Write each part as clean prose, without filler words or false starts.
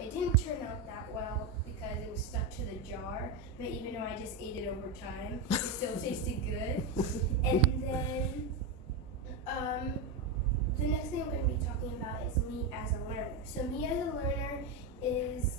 it didn't turn out that well because it was stuck to the jar, but even though I just ate it over time, it still tasted good. And then the next thing I'm going to be talking about is me as a learner. So me as a learner is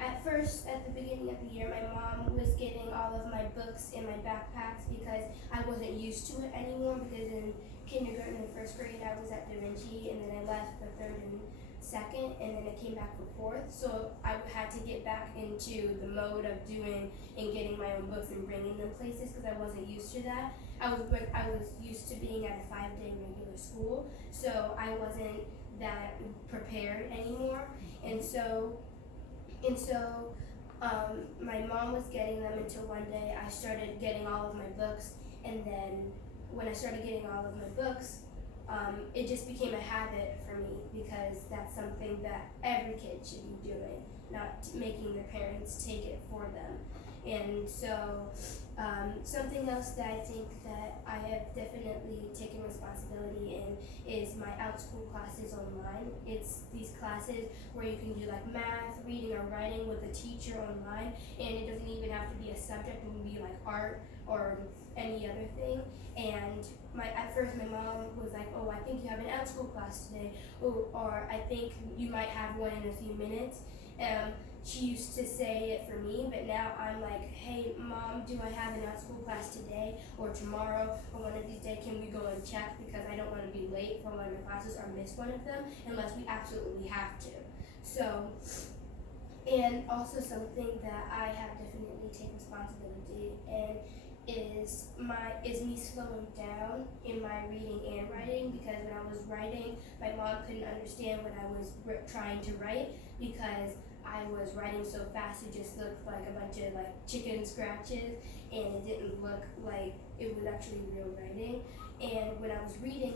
at first, at the beginning of the year, my mom was getting all of my books in my backpacks because I wasn't used to it anymore, because in kindergarten and first grade I was at Da Vinci, and then I left for third and second, and then I came back for fourth. So I had to get back into the mode of doing and getting my own books and bringing them places because I wasn't used to that. I was used to being at a 5-day regular school, so I wasn't that prepared anymore, and so my mom was getting them until one day I started getting all of my books, and then when I started getting all of my books, it just became a habit for me because that's something that every kid should be doing, not making their parents take it for them. And so something else that I think that I have definitely taken responsibility in is my out-school classes online. It's these classes where you can do like math, reading, or writing with a teacher online, and it doesn't even have to be a subject. It can be like art or any other thing. And at first my mom was like, oh, I think you have an out-school class today, or I think you might have one in a few minutes. She used to say it for me, but now I'm like, hey mom, do I have an out-school class today or tomorrow or one of these days? Can we go and check, because I don't want to be late for one of the classes or miss one of them unless we absolutely have to. So, and also something that I have definitely taken responsibility in is me slowing down in my reading and writing, because when I was writing, my mom couldn't understand what I was trying to write because I was writing so fast. It just looked like a bunch of like chicken scratches, and it didn't look like it was actually real writing. And when I was reading,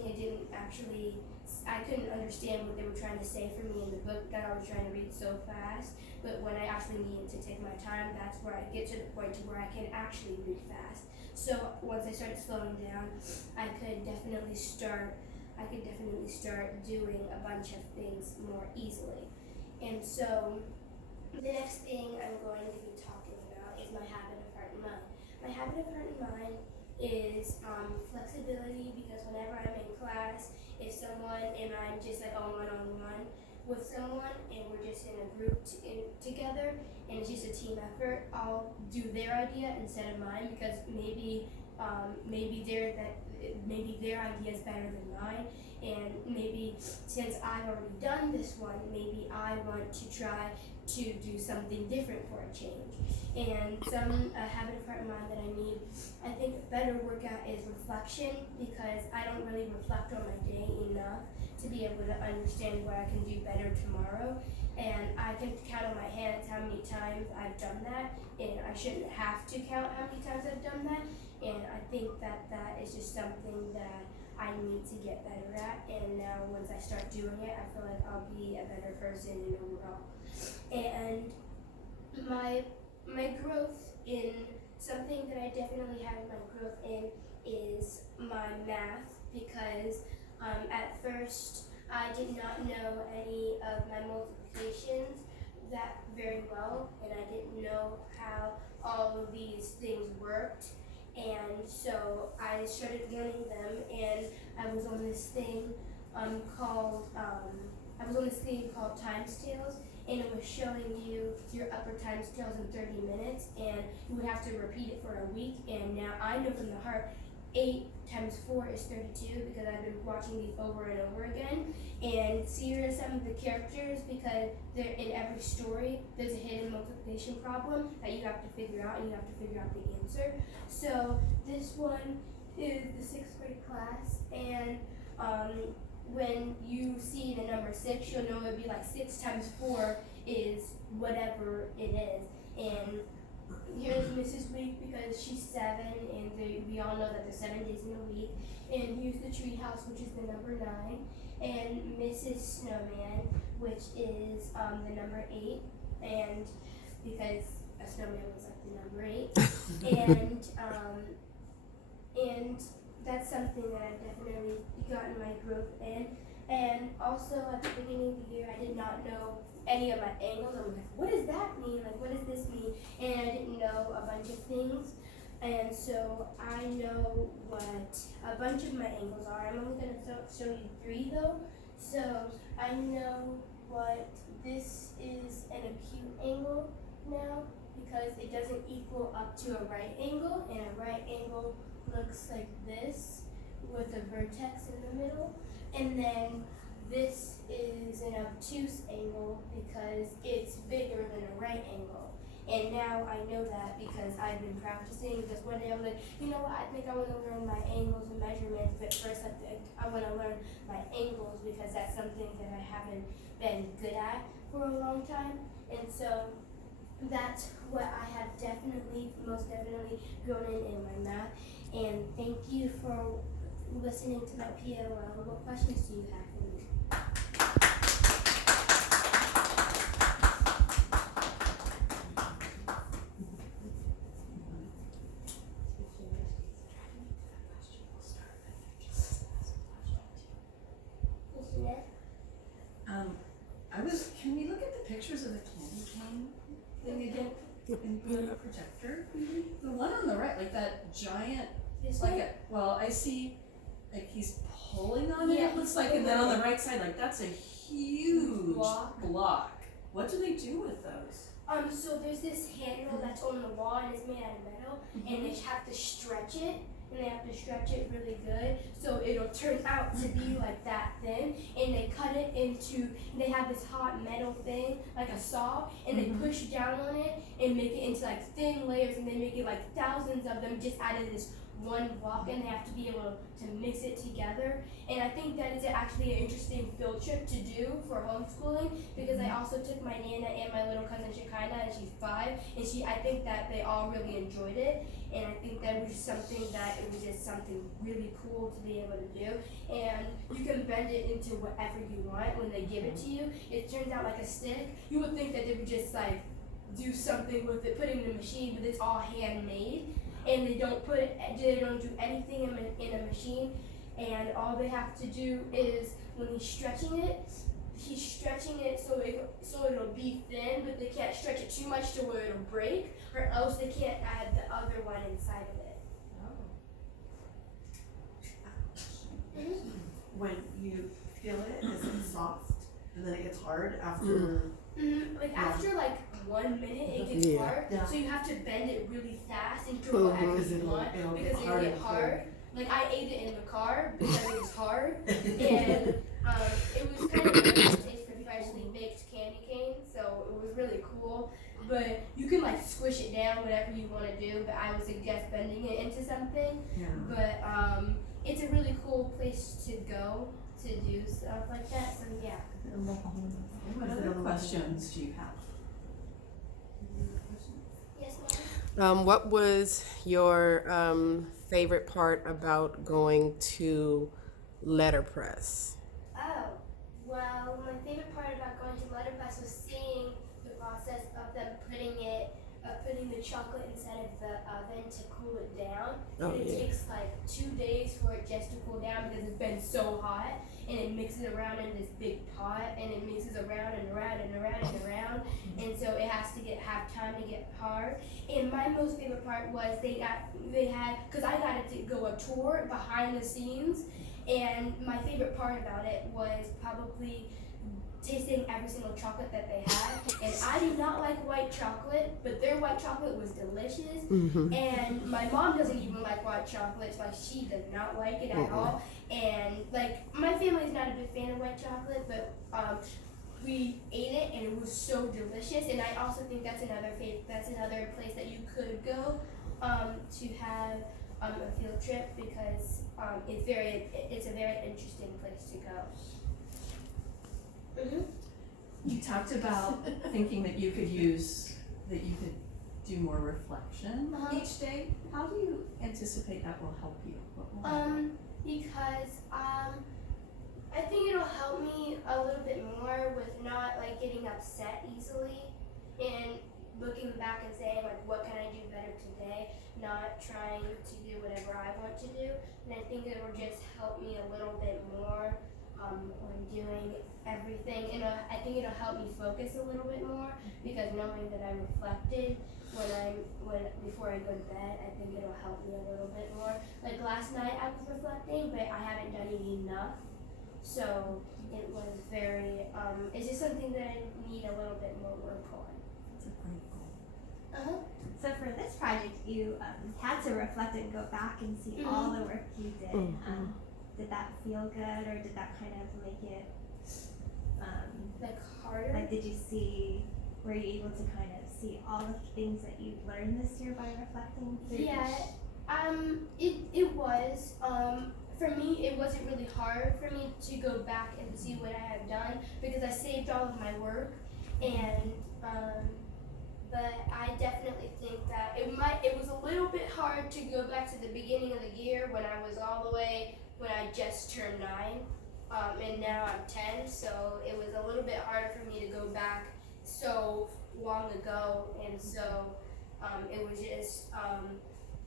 I couldn't understand what they were trying to say for me in the book that I was trying to read so fast. But when I actually needed to take my time, that's where I get to the point to where I can actually read fast. So once I started slowing down, I could definitely start doing a bunch of things more easily. And so the next thing I'm going to be talking about is my habit of heart and mind. My habit of heart and mind is flexibility, because whenever I'm in class, if someone and I'm just like one-on-one with someone and we're just in a group together and it's just a team effort, I'll do their idea instead of mine, because maybe their idea is better than mine, and maybe since I've already done this one, maybe I want to try to do something different for a change. And some habit of heart and mind that I think a better workout is reflection, because I don't really reflect on my day enough to be able to understand what I can do better tomorrow. And I can count on my hands how many times I've done that, and I shouldn't have to count how many times I've done that. And I think that is just something that I need to get better at, and now once I start doing it, I feel like I'll be a better person in overall. And my growth in something that I definitely have my growth in is my math, because at first I did not know any of my multiplications that very well, and I didn't know how all of these things worked. And so I started learning them, and I was on this thing called Times Tales, and it was showing you your upper times tails in 30 minutes, and you would have to repeat it for a week. And now I know from the heart 8 times 4 is 32, because I've been watching these over and over again. And see, here are some of the characters, because they're in every story there's a hidden multiplication problem that you have to figure out, and you have to figure out the answer. So this one is the 6th grade class, and when you see the number 6, you'll know it'd be like 6 times 4 is whatever it is. And here's Mrs. Week, because she's 7, and we all know that there's 7 days in a week. And here's the tree house, which is the number 9. And Mrs. Snowman, which is the number 8. And because a snowman was like the number 8. And that's something that I've definitely gotten my growth in. And also at the beginning of the year, I did not know any of my angles. I'm like, what does that mean? Like, what does this mean? And I didn't know a bunch of things. And so I know what a bunch of my angles are. I'm only going to show you 3 though. So I know what this is an acute angle now because it doesn't equal up to a right angle, and a right angle looks like this with a vertex in the middle. And then this is an obtuse angle because it's bigger than a right angle. And now I know that because I've been practicing. Because one day I was like, you know what, I think I want to learn my angles and measurements, but first I want to learn my angles because that's something that I haven't been good at for a long time. And so that's what I have most definitely grown in my math. And thank you for listening to my POL. What questions do you have for me? Can we look at the pictures of the candy cane thing again? And put a projector? The one on the right, like that giant, I see, like he's pulling on it, it looks like, and then on the right side, like that's a huge block. What do they do with those? So there's this handle that's on the wall and it's made out of metal, and they have to stretch it. And they have to stretch it really good so it'll turn out to be like that thin, and they cut it into, they have this hot metal thing like a saw, and they push down on it and make it into like thin layers, and they make it like thousands of them just out of this one block, and they have to be able to mix it together. And I think that is actually an interesting field trip to do for homeschooling, because I also took my Nana and my little cousin Shekinah, and she's 5, and I think that they all really enjoyed it. And I think that it was just something really cool to be able to do. And you can bend it into whatever you want when they give it to you. It turns out like a stick. You would think that they would just like do something with it, put it in a machine, but it's all handmade. And they don't do anything in a machine. And all they have to do is, when he's stretching it so it'll be thin, but they can't stretch it too much to where it'll break, or else they can't add the other one inside of it. When you feel it, is it soft and then it gets hard after? After like 1 minute, it gets hard. So you have to bend it really fast and do whatever you want because it'll get hard. Like I ate it in the car because it was hard, and it was kind of nice to taste for freshly baked candy cane, so it was really cool. But you can like squish it down, whatever you want to do. But I would suggest bending it into something. Yeah. But it's a really cool place to go to do stuff like that. So yeah. What other questions do you have? Yes, Mom? What was your favorite part about going to letterpress? Oh, well, my favorite part about going to letterpress was seeing the process of them putting the chocolate inside of the oven to cool it down. And it takes like 2 days for it just to cool down because it's been so hot, and it mixes around in this big pot, and it mixes around and around and around and around, and so it has to have time to get hard. And my most favorite part was because I got to go a tour behind the scenes, and my favorite part about it was probably tasting every single chocolate that they had. And I do not like white chocolate, but their white chocolate was delicious. And my mom doesn't even like white chocolate, like she does not like it at all. And like my family's not a big fan of white chocolate, but we ate it and it was so delicious. And I also think that's another place that you could go to have a field trip, because it's a very interesting place to go. You talked about thinking that you could do more reflection each day. How do you anticipate that will help you? What will happen? Because I think it'll help me a little bit more with not like getting upset easily, and looking back and saying like, what can I do better today? Not trying to do whatever I want to do. And I think it will just help me a little bit more on doing everything. And I think it'll help me focus a little bit more because knowing that I reflected before I go to bed, I think it'll help me a little bit more. Like last night I was reflecting, but I haven't done it enough. So it was very, it's just something that I need a little bit more work on. That's a great goal. Uh-huh. So for this project, you had to reflect and go back and see all the work you did. Did that feel good, or did that kind of make it Like harder? like were you able to kind of see all the things that you learned this year by reflecting through Yeah, it was. For me, it wasn't really hard for me to go back and see what I had done because I saved all of my work, and but I definitely think that it was a little bit hard to go back to the beginning of the year when I was all the way when I just turned 9, and now I'm 10, so it was a little bit harder for me to go back so long ago, and so it was just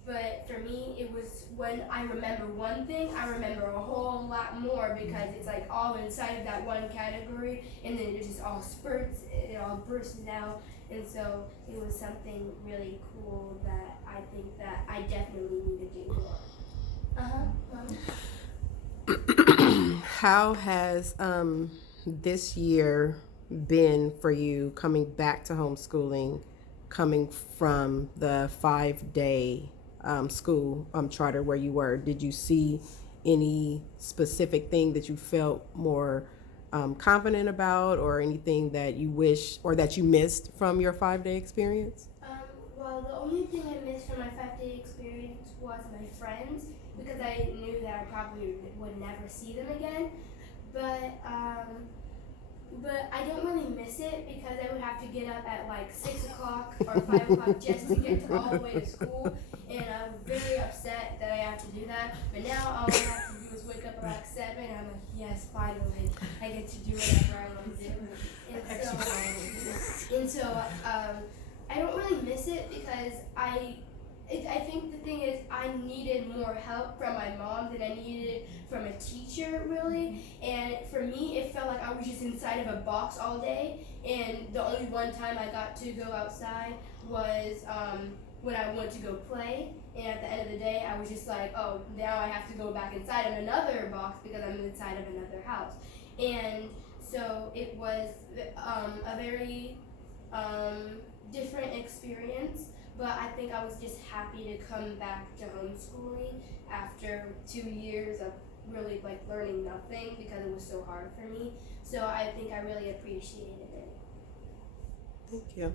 but for me it was when I remember one thing, I remember a whole lot more because it's like all inside of that one category, and then it just all spurts, it all bursts out, and so it was something really cool that I think that I definitely need to do more. How has this year been for you coming back to homeschooling, coming from the 5-day school charter where you were? Did you see any specific thing that you felt more confident about, or anything that you wish or that you missed from your 5-day experience? Well, the only thing I missed from my 5-day experience was my friends because I knew that I probably would never see them again. But I don't really miss it because I would have to get up at like 6 o'clock or 5 o'clock just to get all the way to school, and I was very upset that I have to do that. But now all I have to do is wake up at like 7, and I'm like, yes, finally, I get to do whatever I want to do. And so I don't really miss it because I think the thing is I needed more help from my mom than I needed from a teacher, really. And for me, it felt like I was just inside of a box all day. And the only one time I got to go outside was when I went to go play. And at the end of the day, I was just like, oh, now I have to go back inside of another box because I'm inside of another house. And so it was a very different experience. But I think I was just happy to come back to homeschooling after 2 years of really like learning nothing because it was so hard for me. So I think I really appreciated it. Thank you.